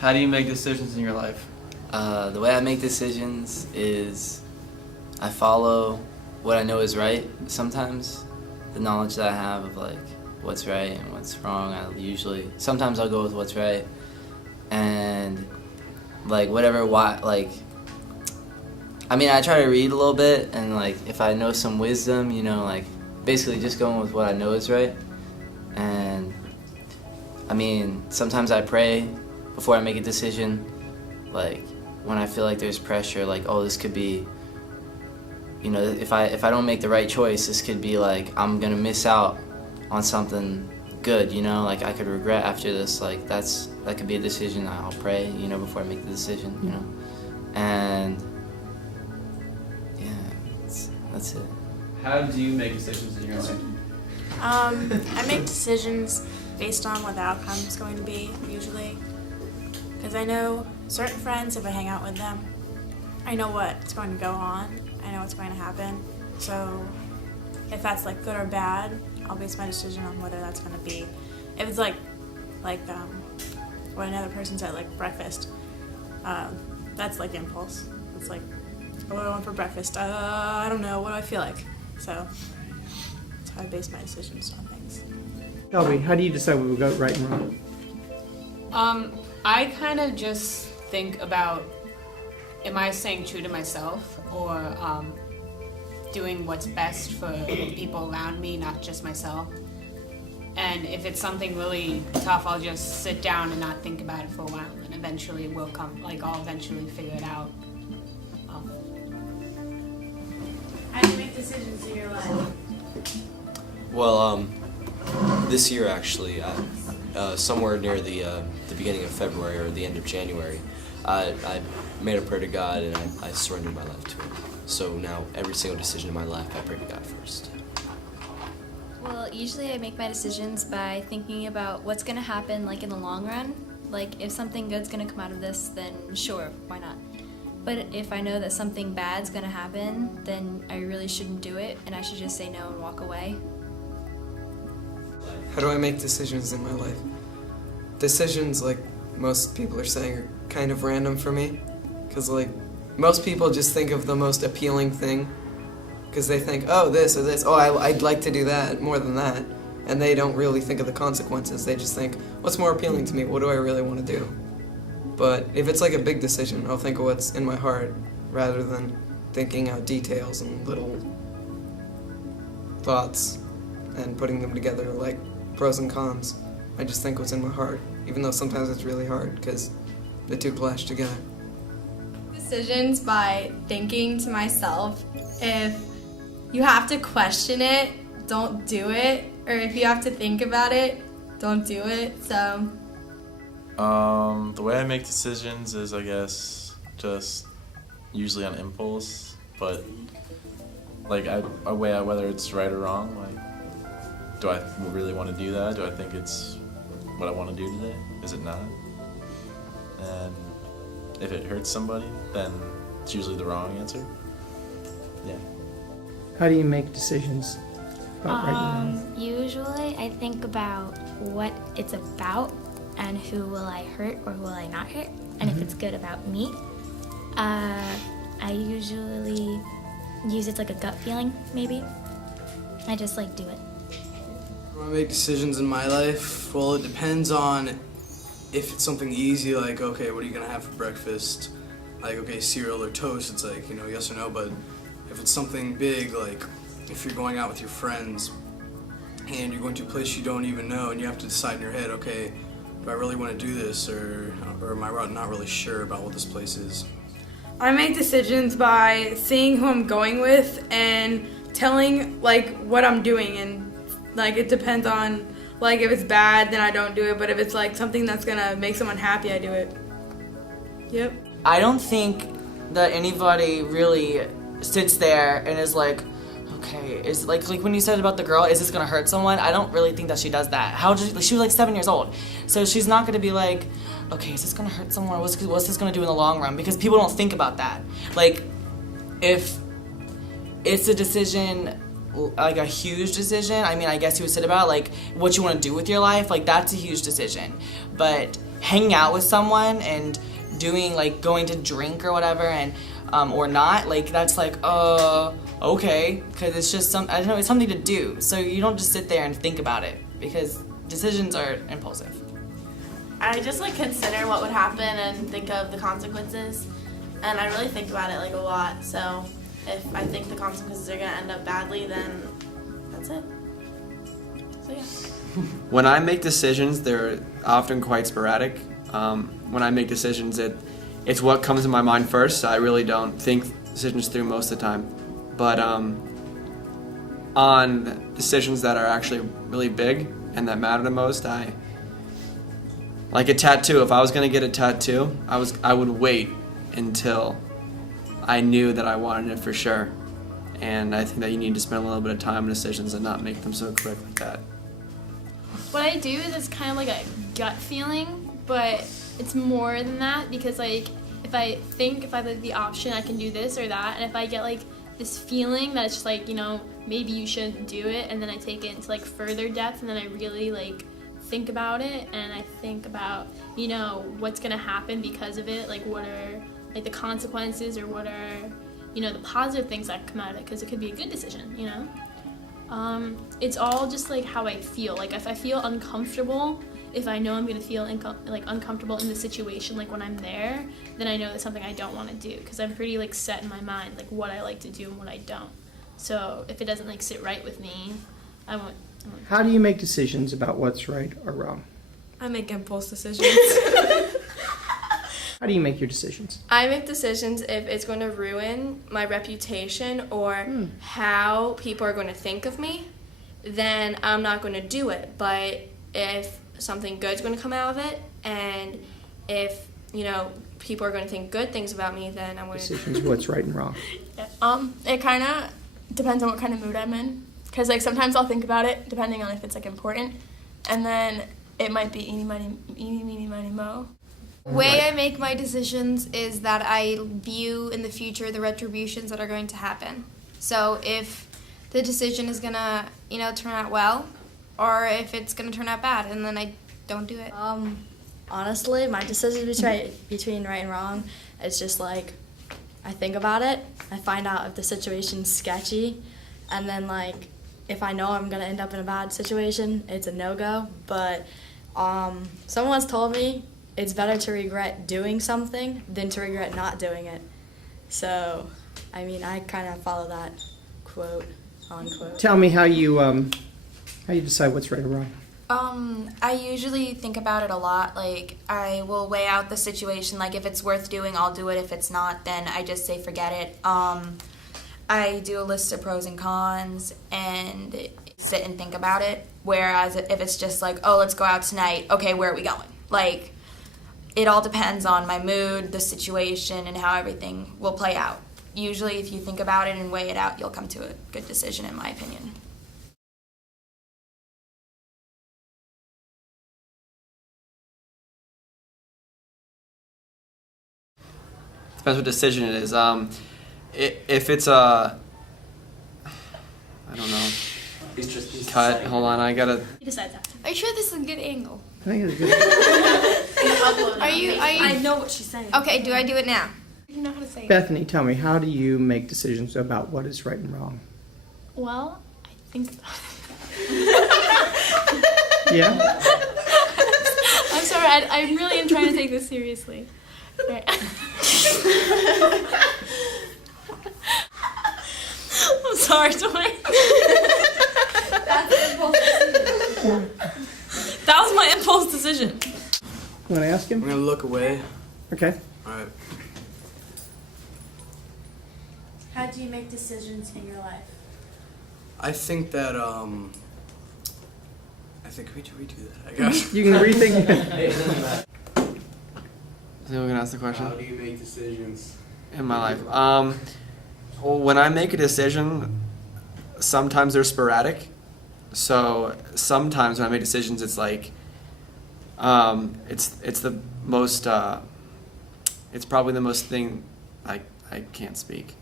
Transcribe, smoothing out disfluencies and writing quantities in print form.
How do you make decisions in your life? The way I make decisions is I follow what I know is right. Sometimes the knowledge that I have of like what's right and what's wrong, sometimes I'll go with what's right, and like I try to read a little bit, and like if I know some wisdom, like basically just going with what I know is right. And sometimes I pray before I make a decision, like when I feel like there's pressure, like, oh, this could be, if I don't make the right choice, this could be like I'm gonna miss out on something good, like I could regret after this. Like that could be a decision. I'll pray, before I make the decision, and yeah, that's it. How do you make decisions in your life? I make decisions based on what the outcome is going to be, usually. Because I know certain friends, if I hang out with them, I know what's going to go on. I know what's going to happen. So if that's like good or bad, I'll base my decision on whether that's going to be. If it's like what another person said, like breakfast, that's like impulse. It's like, what do I want for breakfast? I don't know. What do I feel like? So that's how I base my decisions on things. Shelby, how do you decide what will go right and wrong? I kind of just think about, am I staying true to myself, or doing what's best for the people around me, not just myself. And if it's something really tough, I'll just sit down and not think about it for a while, and eventually it will come, I'll eventually figure it out. How do you make decisions in your life? Well, this year actually, somewhere near the beginning of February or the end of January, I made a prayer to God, and I surrendered my life to Him. So now every single decision in my life, I pray to God first. Well, usually I make my decisions by thinking about what's going to happen in the long run. Like if something good's going to come out of this, then sure, why not? But if I know that something bad's going to happen, then I really shouldn't do it, and I should just say no and walk away. How do I make decisions in my life? Decisions, like most people are saying, are kind of random for me. Because, most people just think of the most appealing thing. Because they think, oh, this or this. Oh, I'd like to do that more than that. And they don't really think of the consequences. They just think, what's more appealing to me? What do I really want to do? But if it's a big decision, I'll think of what's in my heart rather than thinking out details and little thoughts and putting them together like pros and cons. I just think what's in my heart, even though sometimes it's really hard because the two clash together. Decisions by thinking to myself, if you have to question it, don't do it, or if you have to think about it, don't do it. So the way I make decisions is, I guess, just usually on impulse, but I weigh out whether it's right or wrong. Do I really want to do that? Do I think it's what I want to do today? Is it not? And if it hurts somebody, then it's usually the wrong answer. Yeah. How do you make decisions about right and wrong? Usually I think about what it's about and who will I hurt or who will I not hurt, and if it's good about me. I usually use it like a gut feeling, maybe. I just do it. When I make decisions in my life, well, it depends on if it's something easy, like, okay, what are you gonna have for breakfast? Like, okay, cereal or toast, it's yes or no. But if it's something big, like if you're going out with your friends and you're going to a place you don't even know and you have to decide in your head, okay, do I really want to do this, or am I not really sure about what this place is? I make decisions by seeing who I'm going with and telling what I'm doing, and it depends on if it's bad, then I don't do it, but if it's something that's gonna make someone happy, I do it. Yep. I don't think that anybody really sits there and is okay, is when you said about the girl, is this gonna hurt someone? I don't really think that she does that. She was 7 years old, so she's not gonna be okay, is this gonna hurt someone? What's this gonna do in the long run? Because people don't think about that. If it's a decision, a huge decision, I guess you would sit about what you want to do with your life, that's a huge decision. But hanging out with someone and doing like going to drink or whatever and or not, like that's like okay, because it's just I don't know, it's something to do. So you don't just sit there and think about it because decisions are impulsive. I just like consider what would happen and think of the consequences, and I really think about it like a lot. So if I think the consequences are gonna end up badly, then that's it. So yeah. When I make decisions, they're often quite sporadic. When I make decisions, it's what comes to my mind first. So I really don't think decisions through most of the time. But on decisions that are actually really big and that matter the most, like a tattoo. If I was gonna get a tattoo, I would wait until I knew that I wanted it for sure. And I think that you need to spend a little bit of time on decisions and not make them so quick like that. What I do is it's kind of like a gut feeling, but it's more than that because like if I have the option, I can do this or that, and if I get like this feeling that it's just like, you know, maybe you shouldn't do it, and then I take it into like further depth, and then I really like think about it, and I think about, you know, what's gonna happen because of it, like what are like the consequences or what are, you know, the positive things that come out of it, because it could be a good decision, you know. It's all just like how I feel. Like if I feel uncomfortable, if I know I'm gonna feel uncomfortable in the situation, like when I'm there, then I know that's something I don't want to do because I'm pretty like set in my mind like what I like to do and what I don't. So if it doesn't like sit right with me, I won't. How do you make decisions about what's right or wrong? I make impulse decisions. How do you make your decisions? I make decisions if it's going to ruin my reputation or how people are going to think of me, then I'm not going to do it. But if something good's going to come out of it, and if, you know, people are going to think good things about me, then I'm going to... Decisions, what's right and wrong. Yeah. It kind of depends on what kind of mood I'm in. Because, like, sometimes I'll think about it, depending on if it's, like, important. And then it might be eeny, meeny, mo. The way I make my decisions is that I view in the future the retributions that are going to happen. So if the decision is going to, you know, turn out well, or if it's going to turn out bad, and then I don't do it. Honestly, my decision between right and wrong is just like, I think about it, I find out if the situation's sketchy, and then like, if I know I'm gonna end up in a bad situation, it's a no-go. But someone once told me it's better to regret doing something than to regret not doing it. So, I mean, I kind of follow that quote, unquote. Tell me how you decide what's right or wrong. I usually think about it a lot. Like, I will weigh out the situation. Like, if it's worth doing, I'll do it. If it's not, then I just say forget it. I do a list of pros and cons and sit and think about it. Whereas if it's just like, oh, let's go out tonight. Okay, where are we going? Like, it all depends on my mood, the situation, and how everything will play out. Usually, if you think about it and weigh it out, you'll come to a good decision, in my opinion. Depends what decision it is. If it's a, I don't know. Cut. Hold on, I gotta. He decides that. Are you sure this is a good angle? I think it's good. Are you? I know what she's saying. Okay, do I do it now? You know how to say it. Bethany, tell me, how do you make decisions about what is right and wrong? Well, I think about it. Yeah? I'm sorry, I really am trying to take this seriously. Right. I'm sorry, Tori. That was my impulse decision. You want to ask him? I'm gonna look away. Okay. Alright. How do you make decisions in your life? I think that, we do that, I guess. You can rethink. Is anyone gonna ask the question? How do you make decisions in my life? Well, when I make a decision, sometimes they're sporadic. So sometimes when I make decisions, it's like, it's the most, it's probably the most thing, I can't speak.